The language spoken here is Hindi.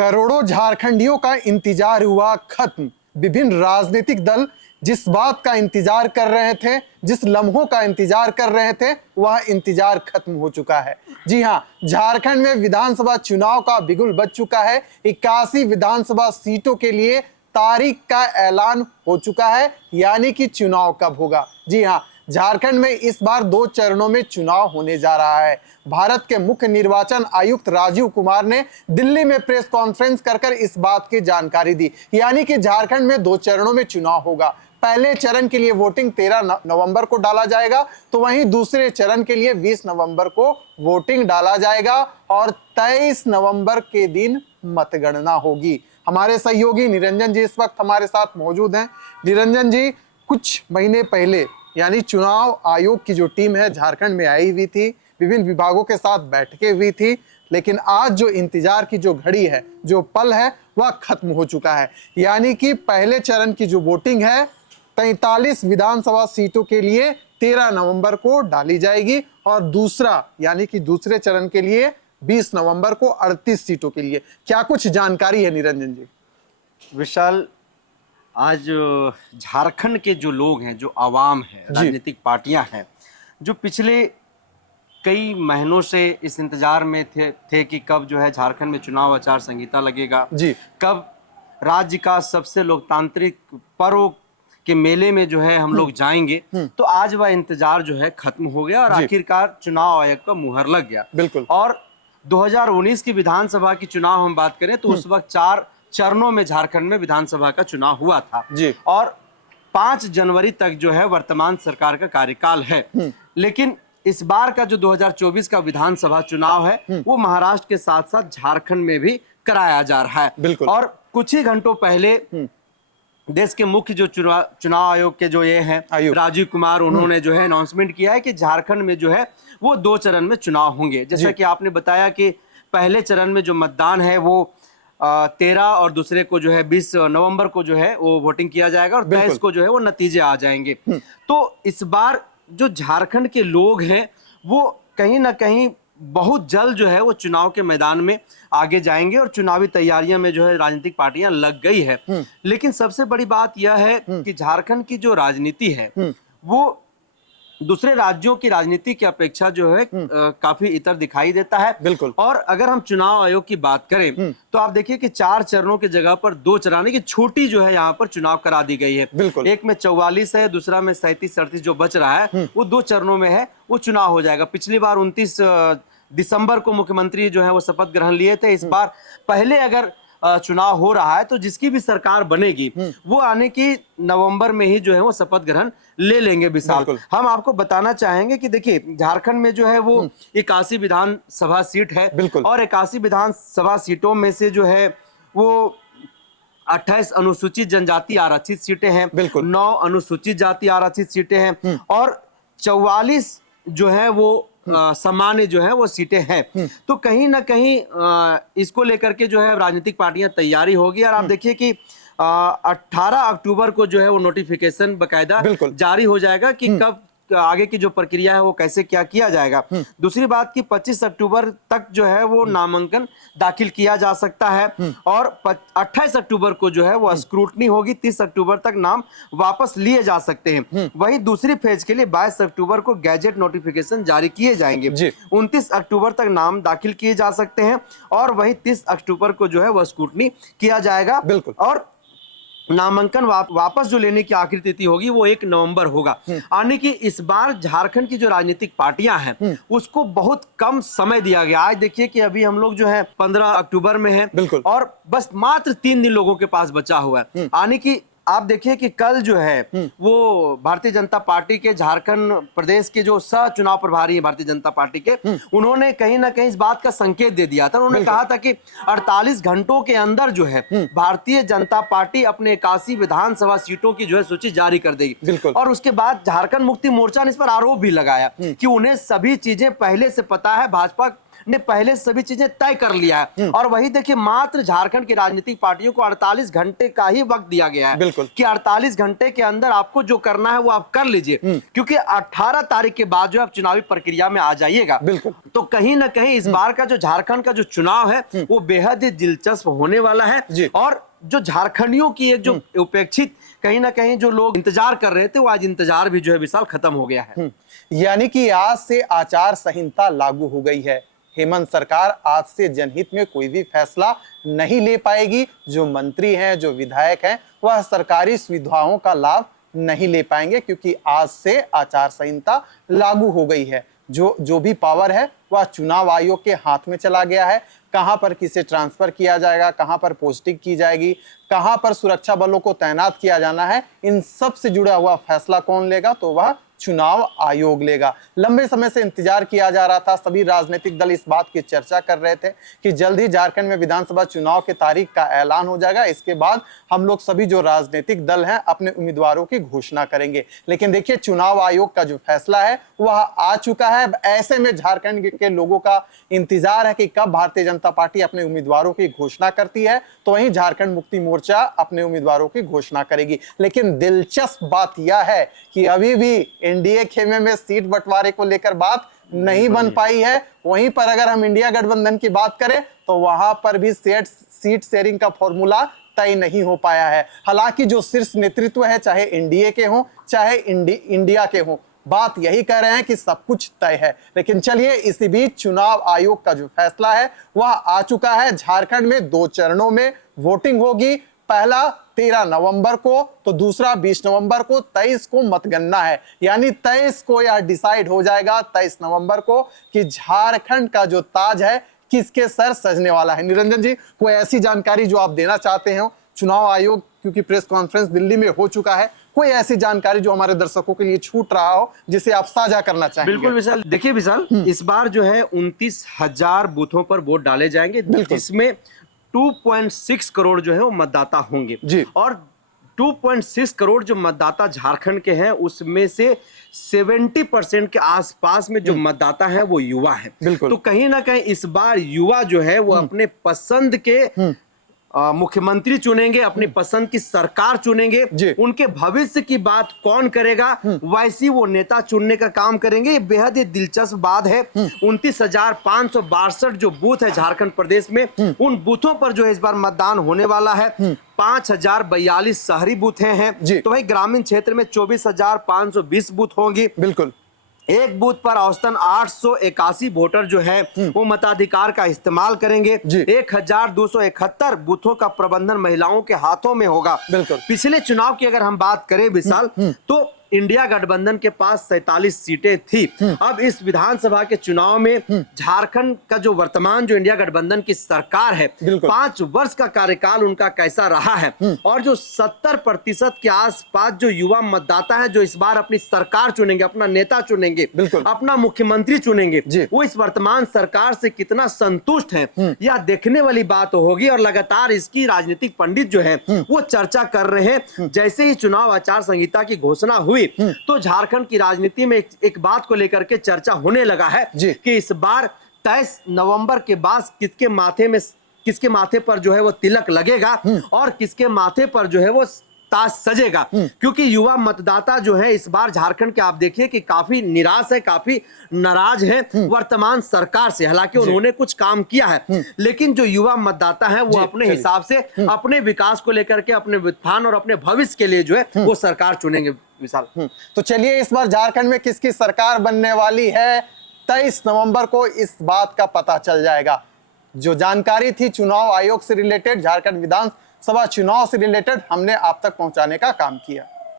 करोड़ों झारखंडियों का इंतजार हुआ खत्म। विभिन्न राजनीतिक दल जिस बात का इंतजार कर रहे थे, जिस लम्हों का इंतजार कर रहे थे, वह इंतजार खत्म हो चुका है। जी हां, झारखंड में विधानसभा चुनाव का बिगुल बज चुका है। 81 विधानसभा सीटों के लिए तारीख का ऐलान हो चुका है, यानी कि चुनाव कब होगा। जी हां, झारखंड में इस बार 2 चरणों में चुनाव होने जा रहा है। भारत के मुख्य निर्वाचन आयुक्त राजीव कुमार ने दिल्ली में प्रेस कॉन्फ्रेंस कर इस बात की जानकारी दी, यानी कि झारखंड में 2 चरणों में चुनाव होगा। पहले चरण के लिए वोटिंग 13 नवंबर को डाला जाएगा, तो वहीं दूसरे चरण के लिए 20 नवंबर को वोटिंग डाला जाएगा और 23 नवंबर के दिन मतगणना होगी। हमारे सहयोगी निरंजन जी इस वक्त हमारे साथ मौजूद हैं। निरंजन जी, कुछ महीने पहले यानी चुनाव आयोग की जो टीम है झारखंड में आई हुई थी, विभिन्न विभागों के साथ बैठकें हुई थी, लेकिन आज जो इंतजार की जो घड़ी है, जो पल है, वह खत्म हो चुका है। यानी कि पहले चरण की जो वोटिंग है 43 विधानसभा सीटों के लिए 13 नवंबर को डाली जाएगी और दूसरा यानी कि दूसरे चरण के लिए 20 नवंबर को 38 सीटों के लिए। क्या कुछ जानकारी है निरंजन जी? विशाल, आज झारखंड के जो लोग हैं, जो आवाम है, राजनीतिक पार्टियां हैं, जो पिछले कई महीनों से इस इंतजार में थे कि कब जो है झारखंड में चुनाव आचार संहिता लगेगा जी, कब राज्य का सबसे लोकतांत्रिक पर्व के मेले में जो है हम लोग जाएंगे। तो आज वह इंतजार जो है खत्म हो गया और आखिरकार चुनाव आयोग का मुहर लग गया। बिल्कुल। और 2019 की विधानसभा की चुनाव हम बात करें तो उस वक्त 4 चरणों में झारखंड में विधानसभा का चुनाव हुआ था जी। और 5 जनवरी तक जो है वर्तमान सरकार का कार्यकाल है। लेकिन इस बार का जो 2024 का विधानसभा चुनाव है वो महाराष्ट्र के साथ साथ झारखंड में भी कराया जा रहा है। बिल्कुल। और कुछ ही घंटों पहले देश के मुख्य जो चुनाव आयोग के जो ये हैं राजीव कुमार, उन्होंने जो है अनाउंसमेंट किया है कि झारखंड में जो है वो 2 चरण में चुनाव होंगे। जैसा कि आपने बताया कि पहले चरण में जो मतदान है वो 13 और दूसरे को जो है 20 नवंबर को जो है वो वोटिंग किया जाएगा और 23 को जो है वो नतीजे आ जाएंगे। तो इस बार जो झारखंड के लोग हैं वो कहीं ना कहीं बहुत जल्द जो है वो चुनाव के मैदान में आगे जाएंगे और चुनावी तैयारियां में जो है राजनीतिक पार्टियां लग गई है। लेकिन सबसे बड़ी बात यह है कि झारखंड की जो राजनीति है वो दूसरे राज्यों की राजनीति की अपेक्षा जो है काफी इतर दिखाई देता है। बिल्कुल। और अगर हम चुनाव आयोग की बात करें तो आप देखिए कि 4 चरणों की जगह पर 2 चरण की छोटी जो है यहाँ पर चुनाव करा दी गई है। बिल्कुल। एक में 44 है, दूसरा में 37-38 जो बच रहा है वो 2 चरणों में है, वो चुनाव हो जाएगा। पिछली बार 29 दिसंबर को मुख्यमंत्री जो है वो शपथ ग्रहण लिए थे। इस बार पहले अगर चुनाव हो रहा है तो जिसकी भी सरकार बनेगी वो आने की नवंबर में ही जो है वो शपथ ग्रहण ले लेंगे। विशाल, हम आपको बताना चाहेंगे कि देखिए झारखंड में जो है वो 81 विधानसभा सीट है और 81 विधानसभा सीटों में से जो है वो 28 अनुसूचित जनजाति आरक्षित सीटें हैं, 9 अनुसूचित जाति आरक्षित सीटें हैं और 44 जो है वो सामान्य जो है वो सीटें हैं। तो कहीं ना कहीं इसको लेकर के जो है राजनीतिक पार्टियां तैयारी होगी और आप देखिए कि 18 अक्टूबर को जो है वो नोटिफिकेशन बकायदा जारी हो जाएगा कि कब आगे की जो प्रक्रिया है वो कैसे क्या किया जाएगा। दूसरी बात कि 25 अक्टूबर तक जो है वो नामांकन दाखिल किया जा सकता है और 28 अक्टूबर को जो है वो स्क्रूटनी होगी। 30 अक्टूबर तक नाम वापस लिए जा सकते हैं। वहीं दूसरी फेज के लिए 22 अक्टूबर को गैजेट नोटिफिकेशन जारी किए जाएंगे। 29 अक्टूबर तक नाम दाखिल किए जा सकते हैं और वहीं 30 अक्टूबर को जो है वो स्क्रूटनी किया जाएगा और नामांकन वापस जो लेने की आखिरी तिथि होगी वो 1 नवंबर होगा। यानी कि इस बार झारखंड की जो राजनीतिक पार्टियां हैं उसको बहुत कम समय दिया गया। आज देखिए कि अभी हम लोग जो है 15 अक्टूबर में हैं और बस मात्र 3 दिन लोगों के पास बचा हुआ है। यानी कि आप देखिए कि कल जो है वो भारतीय जनता पार्टी के झारखंड प्रदेश के जो सह चुनाव प्रभारी है भारतीय जनता पार्टी के, उन्होंने कहीं ना कहीं इस बात का संकेत दे दिया था। उन्होंने कहा था कि 48 घंटों के अंदर जो है भारतीय जनता पार्टी अपने 81 विधानसभा सीटों की जो है सूची जारी कर देगी। और उसके बाद झारखंड मुक्ति मोर्चा ने इस पर आरोप भी लगाया कि उन्हें सभी चीजें पहले से पता है, भाजपा ने पहले सभी चीजें तय कर लिया है। और वही देखिए, मात्र झारखंड की राजनीतिक पार्टियों को 48 घंटे का ही वक्त दिया गया है। बिल्कुल। कि 48 घंटे के अंदर आपको जो करना है वो आप कर लीजिए, क्योंकि 18 तारीख के बाद जो आप चुनावी प्रक्रिया में आ जाइएगा। बिल्कुल। तो कहीं ना कहीं इस बार का जो झारखंड का जो चुनाव है वो बेहद ही दिलचस्प होने वाला है। और जो झारखंडियों की एक जो उपेक्षित कहीं ना कहीं जो लोग इंतजार कर रहे थे, वो आज इंतजार भी जो है विशाल खत्म हो गया है। यानी कि आज से आचार संहिता लागू हो गई है। हेमंत सरकार आज से जनहित में कोई भी फैसला नहीं ले पाएगी। जो मंत्री हैं, जो विधायक हैं, वह सरकारी सुविधाओं का लाभ नहीं ले पाएंगे, क्योंकि आज से आचार संहिता लागू हो गई है। जो भी पावर है वह चुनाव आयोग के हाथ में चला गया है। कहां पर किसे ट्रांसफर किया जाएगा, कहां पर पोस्टिंग की जाएगी, कहां पर सुरक्षा बलों को तैनात किया जाना है, इन सब से जुड़ा हुआ फैसला कौन लेगा? तो वह चुनाव आयोग लेगा। लंबे समय से इंतजार किया जा रहा था। सभी राजनीतिक दल इस बात की चर्चा कर रहे थे कि जल्द ही झारखंड में विधानसभा चुनाव की तारीख का ऐलान हो जाएगा। इसके बाद हम लोग सभी जो राजनीतिक दल हैं अपने उम्मीदवारों की घोषणा करेंगे। लेकिन देखिए, चुनाव आयोग का जो फैसला है वह आ चुका है। ऐसे में झारखंड के लोगों का इंतजार है कि कब भारतीय जनता पार्टी अपने उम्मीदवारों की घोषणा करती है, तो वहीं झारखंड मुक्ति मोर्चा अपने उम्मीदवारों की घोषणा करेगी। लेकिन दिलचस्प बात यह है कि अभी भी एनडीए खेमे में सीट बंटवारे को लेकर बात नहीं बन पाई है। वहीं पर अगर हम इंडिया गठबंधन की बात करें तो वहां पर भी सीट शेयरिंग का फॉर्मूला तय नहीं हो पाया है। हालांकि जो शीर्ष नेतृत्व है, चाहे एनडीए के हों चाहे इंडिया के हों, बात यही कह रहे हैं कि सब कुछ तय है। लेकिन चलिए, इसी बीच चुनाव आयोग का जो फैसला है वह आ चुका है। झारखंड में 2 चरणों में वोटिंग होगी। पहला 13 नवंबर को, तो दूसरा 20 नवंबर को। 23 को मतगणना है, यानी 23 को यह डिसाइड हो जाएगा 23 नवंबर को कि झारखंड का जो ताज है किसके सर सजने वाला है। निरंजन जी, कोई ऐसी जानकारी जो आप देना चाहते हो? चुनाव आयोग क्योंकि प्रेस कॉन्फ्रेंस दिल्ली में हो चुका है, कोई ऐसी जानकारी जो हमारे दर्शकों के लिए छूट रहा हो जिसे आप साझा करना चाहेंगे? बिल्कुल विशाल, देखिए विशाल, इस बार जो है 29,000 बूथों पर वोट डाले जाएंगे, जिसमें 2.6 करोड़ जो है वो मतदाता होंगे जी। और 2.6 करोड़ जो मतदाता झारखंड के हैं, उसमें से 70% के आसपास में जो मतदाता है वो युवा है। बिल्कुल। तो कहीं ना कहीं इस बार युवा जो है वो अपने पसंद के मुख्यमंत्री चुनेंगे, अपनी पसंद की सरकार चुनेंगे। उनके भविष्य की बात कौन करेगा, वैसी वो नेता चुनने का काम करेंगे। ये बेहद ही दिलचस्प बात है। 29,562 जो बूथ है झारखंड प्रदेश में, उन बूथों पर जो है इस बार मतदान होने वाला है। 5,042 शहरी बूथ हैं, तो वही ग्रामीण क्षेत्र में 24,520 बूथ होंगी। बिल्कुल। एक बूथ पर औसतन 881 वोटर जो है वो मताधिकार का इस्तेमाल करेंगे। 1,271 बूथों का प्रबंधन महिलाओं के हाथों में होगा। बिल्कुल। पिछले चुनाव की अगर हम बात करें विशाल, तो इंडिया गठबंधन के पास 47 सीटें थी। अब इस विधानसभा के चुनाव में झारखंड का जो वर्तमान जो इंडिया गठबंधन की सरकार है, 5 वर्ष का कार्यकाल उनका कैसा रहा है, और जो 70% के आसपास जो युवा मतदाता है जो इस बार अपनी सरकार चुनेंगे, अपना नेता चुनेंगे, अपना मुख्यमंत्री चुनेंगे, वो इस वर्तमान सरकार से कितना संतुष्ट है, यह देखने वाली बात होगी। और लगातार इसकी राजनीतिक पंडित जो है वो चर्चा कर रहे हैं। जैसे ही चुनाव आचार संहिता की घोषणा हुई तो झारखंड की राजनीति में एक बात को लेकर के चर्चा होने लगा है कि इस बार 23 नवंबर के बाद किसके माथे पर जो है वो तिलक लगेगा और किसके माथे पर जो है वो ताज सजेगा। क्योंकि युवा मतदाता जो है इस बार झारखंड के आप देखिए कि काफी निराश है, काफी नाराज है वर्तमान सरकार से। हालांकि उन्होंने कुछ काम किया है, लेकिन जो युवा मतदाता है वो अपने हिसाब से अपने विकास को लेकर के, अपने उत्थान और अपने भविष्य के लिए जो है वो सरकार चुनेंगे विशाल। तो चलिए, इस बार झारखंड में किसकी सरकार बनने वाली है 23 नवंबर को इस बात का पता चल जाएगा। जो जानकारी थी चुनाव आयोग से रिलेटेड, झारखंड विधानसभा चुनाव से रिलेटेड, हमने आप तक पहुंचाने का काम किया।